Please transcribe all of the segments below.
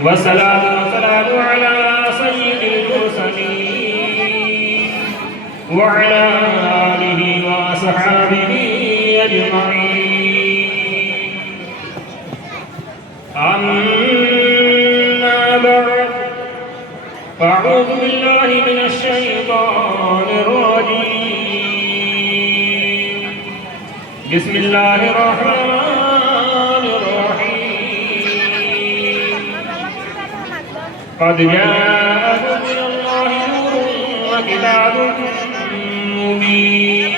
والصلاة والسلام على سيد المرسلين وعلى آله وصحبه أجمعين. أما بعد فأعوذ بالله من الشيطان الرجيم. بسم الله الرحمن الرحيم. قد جاءكم من الله نور وكتاب مبين.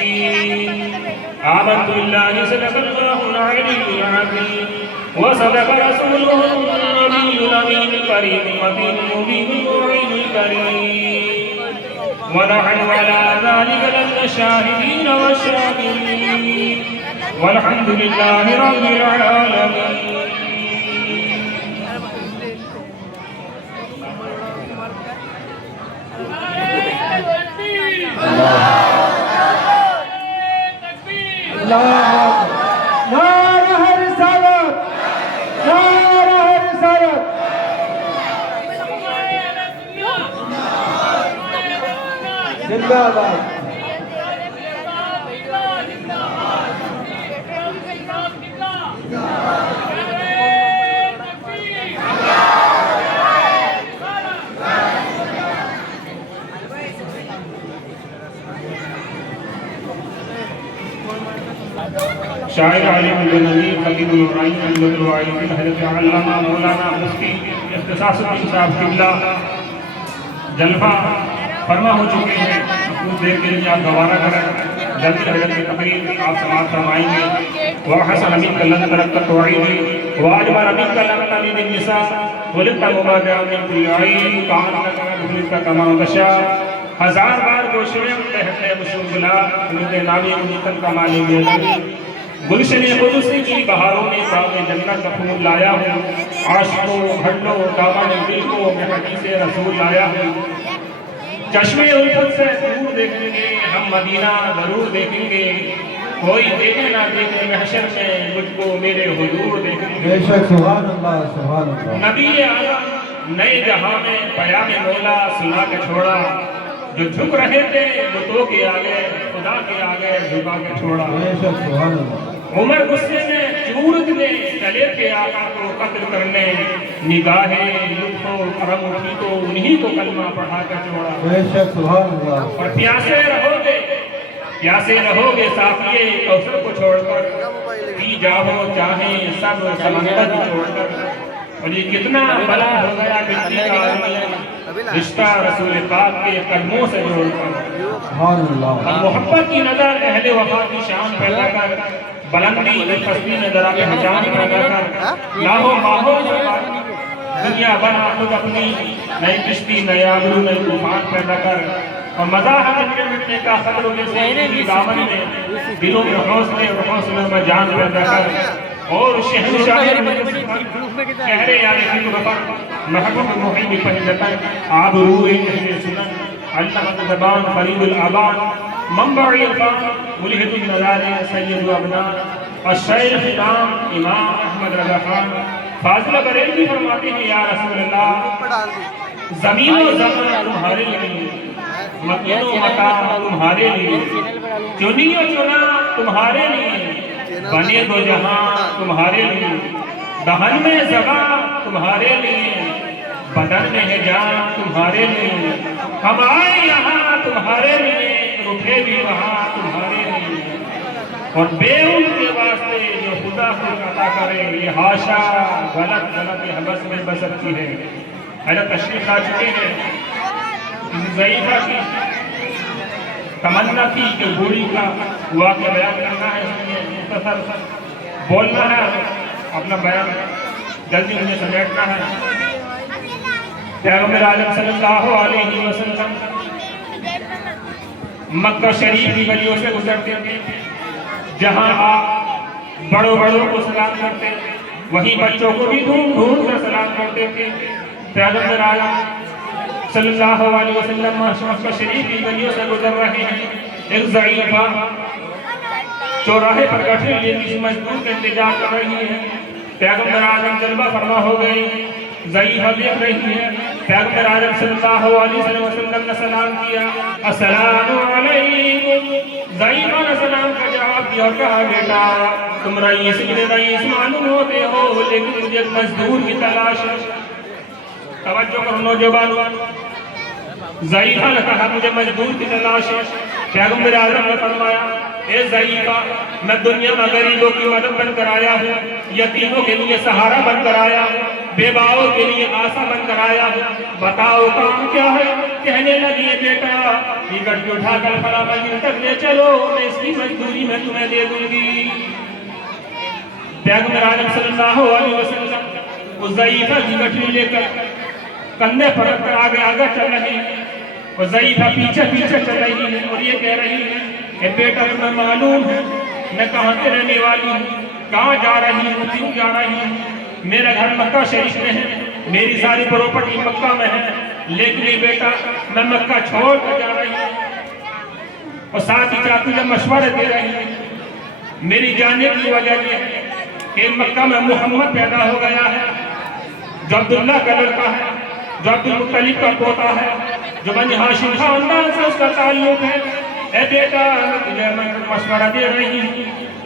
آمنت بالله صدق الله العلي العظيم وصدق رسوله النبي الأمين الكريم المتين المبين الموعد الكريم. ونحن على ذلك لمن الشاهدين والشاكرين والحمد لله رب العالمين. شاعر عالم الجنوی خطیب الرائن احمد الوائن حضرت علامہ مولانا مفتی اختصاص الدین صاحب قبلہ جلوہ فرما ہو چکے ہیں. کچھ دیر کے لیے آپ گوارہ کریں. جلدی حضرت کی تقریر آپ سماعت فرمائیں گے. وحسن امین کا لن ترک توعیدی واجبر امین کا لن تمید النساء ولدت مبادع من کل عین کامت کا کما بشا. ہزار بار گوشویں تحت مشہور بلا ملتے نامی ملتن کا مالی میدنی گلشن قدسی کی بہاروں میں باغ جنت کا پھول لایا ہوں. عاشقوں بھٹوں دامن دل کو میں حدیث رسول لایا ہوں. چشمے الفت سے دور دیکھیں گے ہم مدینہ ضرور دیکھیں گے. کوئی دیکھے نہ دیکھے محشر میں مجھ کو میرے حضور دیکھیں گے. بے شک سبحان اللہ سبحان اللہ. نبی اعظم نئے جہاں میں پیام مولا سنا کے چھوڑا. جو جھک رہے تھے بتوں کے آگے خدا کے آگے جھکا کے چھوڑا. بے شک سبحان اللہ. عمر غصے میں چورت نے چلے تھے آقا کو قتل کرنے. نگاہیں لطف و کرم اٹھی تو انہی کو کلمہ پڑھا کر چھوڑا. بے شک سبحان اللہ. اور پیاسے رہو گے ساقیے کوثر کو چھوڑ کر. پی جاؤ چاہیں سب سمندر چھوڑ کر. اور یہ کتنا بلند ہو گیا مٹی کا آدمی رشتہ رسول پاک کے قدموں سے جوڑ کر. سبحان اللہ. اور محبت کی نظر اہل وفا کی شان پیدا کر. بلندی پستی نظر آگے حجان پیدا کر. لاہو ماہو دنیا بنا خود اپنی نئی کشتی نئی آبرو نئی طوفان پیدا کر. اور مزاح مٹنے کا خطر ہونے سے دامن میں دلوں میں حوصلے اور حوصلوں میں جان پیدا کر. اور شہنشاہ شہرے یعنی فکر پر محبوب محبی پہلتن آب روح اہل سنن علمت زبان فرید العبان منبع عرفان ملحد النظار سید ابنان. اور شیخ امام احمد رضا خان فاضلہ بریلوی فرماتے ہیں یا رسول اللہ زمین و زمان تمہارے لیے مکین و مکان تمہارے لیے چنی و چنا تمہارے لیے بنے دو جہاں تمہارے لیے دہن میں زبان تمہارے لیے بدن میں ہے جان تمہارے لیے. ہم آئے یہاں تمہارے لیے رکھے بھی وہاں تمہارے لیے. اور بے ان کے واسطے جو خدا خود عطا کرے یہ حاشا غلط حبس میں بسر کی ہے. حضرت تشریف لا چکے ہیں. ضعیفہ کی تمنا تھی کہ بوڑھی کا واقعہ بیان کرنا ہے. اس لیے مختصر بولنا ہے اپنا بیان جلدی مجھے سمیٹنا ہے. پیغمبر عالم صلی اللہ علیہ وسلم مکہ شریف کی گلیوں سے گزرتے تھے. جہاں آپ بڑوں کو سلام کرتے وہیں بچوں کو بھی ڈھونڈ کر سلام کرتے تھے. پیغمبر عالم صلی اللہ علیہ وسلم مکہ شریف کی گلیوں سے گزر رہے ہیں. ایک ضعیفہ چوراہے پر گٹھے یہ کسی مزدور کا انتظار کر رہی ہے. پیغمبر اعظم جلوہ فرما ہو گئی. ضعیفہ دیکھ رہی ہے. پیغمبر اعظم صلی اللہ علیہ وسلم نے سلام کیا. السلام علیکم. ضعیفہ نے سلام کا جواب دیا اور کہا بیٹا تم رئیس ابن رئیس معلوم ہوتے ہو لیکن مجھے ایک مزدور کی تلاش ہے. توجہ کرو نوجوان. ضعیفہ نے کہا مجھے مزدور کی تلاش ہے. پیغمبر اعظم نے فرمایا اے ضعیفہ میں دنیا میں غریبوں کی مدد بن کر آیا ہوں, یتیموں کے لیے سہارا بن کر آیا ہوں, بیواؤں کے لیے آسا بن کر آیا ہوں. بتاؤ کام کیا ہے؟ کہنے لگی بیٹا یہ گٹھی اٹھا کر فلاں منزل تک لے چلو, میں اس کی مزدوری میں تمہیں دے دوں گی. پیغمبر اعظم صلی اللہ علیہ وسلم اس ضعیفہ کی گٹھی لے کر کندھے پر رکھ کر آگے آگے چل رہی ہے. اور ضعیفہ پیچھے پیچھے چل رہی ہے اور یہ کہہ رہی ہے کہ بیٹا تمہیں معلوم ہے میں کہاں سے رہنے والی ہوں, کہاں جا رہی ہوں, کیوں جا رہی ہوں. میرا گھر مکہ شریف میں ہے, میری ساری پراپرٹی مکہ میں ہے, لیکن یہ بیٹا میں مکہ چھوڑ کر جا رہی ہوں. اور ساتھ ہی ساتھ مجھے مشورے دے رہی ہے. میری جانے کی وجہ یہ ہے کہ مکہ میں محمد پیدا ہو گیا ہے جو عبداللہ کا لڑکا ہے, جو عبدالمطلب کا پوتا ہے, جو بنی ہاشم خاندان سے اس کا تعلق ہے. اے بیٹا تجھے میں مشورہ دے رہی ہوں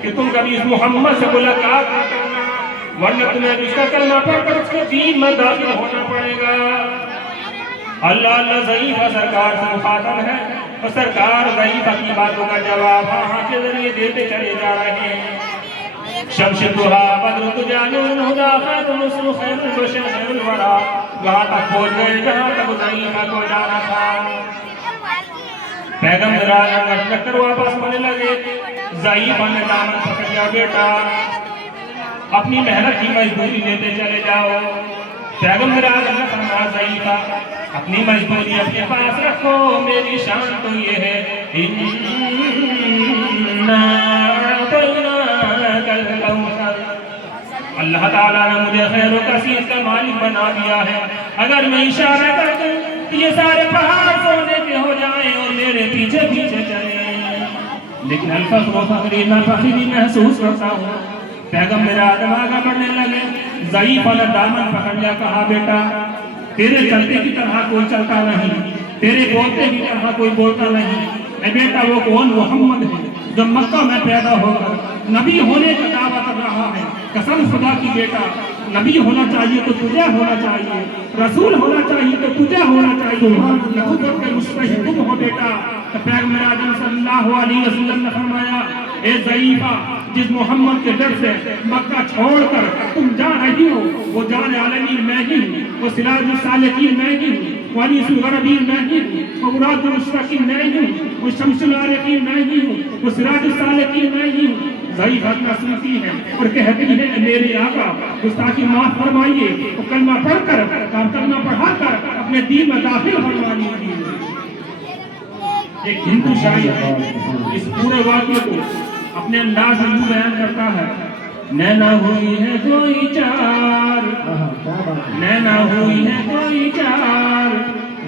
کہ تم کبھی اس محمد سے ملاقات نہ کرنا, ورنہ تمہیں اس کا کلمہ پڑھ کر اس کے دین میں داخل ہونا پڑے گا. اللہ ضعیفہ سرکار سے مخاطب ہے اور سرکار ضعیفہ کی باتوں کا جواب ہاں کے ذریعے دیتے چلے جا رہے ہیں. شمس الضحیٰ بدر الدجیٰ نور الہدیٰ خیر الرسل خیر البشر خیر الورا. وہاں تک پہنچ گئے جہاں تک ضعیفہ کو جانا تھا. پیغمبر اعظم لٹ کر واپس ہونے لگے. ضعیفہ نے دامن پکڑ لیا بیٹا اپنی محنت کی مزدوری لیتے چلے جاؤ. پیغمبر اعظم نے فرمایا ضعیفہ اپنی مزدوری اپنے پاس رکھو, میری شان تو یہ ہے اللہ تعالیٰ نے مجھے خیر و کثیر کا مالک بنا دیا ہے. اگر میں اشارہ کر دوں تو یہ سارے پہاڑ سونے کے ہو جائیں اور میرے پیچھے پیچھے چلیں, لیکن الفخر و فخری میں فخری محسوس کرتا ہوں. پیغمبر آدم آگا بڑھنے لگے. ضعیفہ نے دامن پکڑ لیا, کہا بیٹا تیرے چلتے کی طرح کوئی چلتا نہیں, تیرے بولتے کی طرح کوئی بولتا نہیں. اے بیٹا وہ کون محمد ہے جو مکہ میں پیدا ہو کر نبی ہونے کا دعویٰ کر رہا ہے. قسم خدا کی بیٹا نبی ہونا چاہیے تو تجھے ہونا چاہیے, رسول ہونا چاہیے تو تجھے ہونا چاہیے, نبوت کے مستحق تم ہو بیٹا. پیغمبر اعظم صلی اللہ علیہ وسلم نے فرمایا اے ضعیفہ جس محمد کے ڈر سے مکہ چھوڑ کر تم جا رہی ہو وہ جان عالمین میں ہی ہوں, وہ سراج السالکین میں ہی ہوں, وہ انیس الغربین میں ہی ہوں, وہ مراد المشتاقین میں ہی ہوں, وہ شمس العارفین میں ہی ہوں, وہ سراج السالکین میں ہی ہوں. ضعیفہ اتنا سنتی ہے اور کہتی ہے میرے آقا گستاخی معاف فرمائیے, وہ کلمہ پڑھ کر کلمہ پڑھا کر اپنے دین میں داخل فرما لیجیے. ایک ہندو شاعر اس پورے واقعے کو اپنے انداز میں یوں بیان کرتا ہے. نینا ہوئی ہے کوئی چار, نینا ہوئی ہے کوئی چار,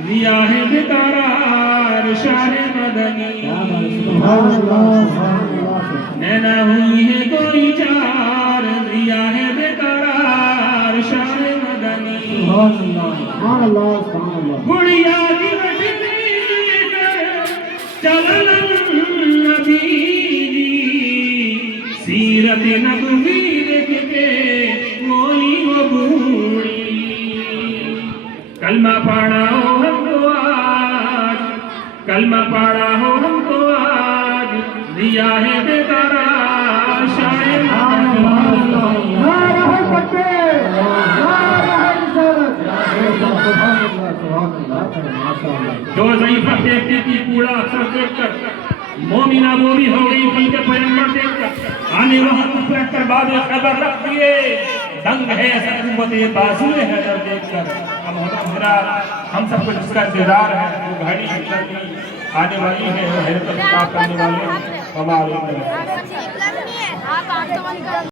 ریا ہے بےقرار شاہ مدنی. نینا ہوئی ہے کوئی چار, ریا ہے بےقرار شاہ مدنی. گڑیا کی چلن نبی سیرت نبوی دیکھتے مولی و بوڑی. کلمہ پڑھا ہو ہم کو آج, کلمہ پڑھا ہو ہم کو آج, دیا ہے بےقرار شاعر. جو ضعیفہ دیکھتی تھی کوڑا اثر دیکھ کر مومنہ وہ بھی ہو گئی بلکہ پیغمبر دیکھ کر آنے وقت بیٹھ کر باب خبر رکھ دیے. دنگ ہے حکومت بازو حیدر دیکھ کر. اب ہم سب کو جس کا انتظار ہے وہ گھڑی آنے والی ہے, حیرت کرنے والے ہمارے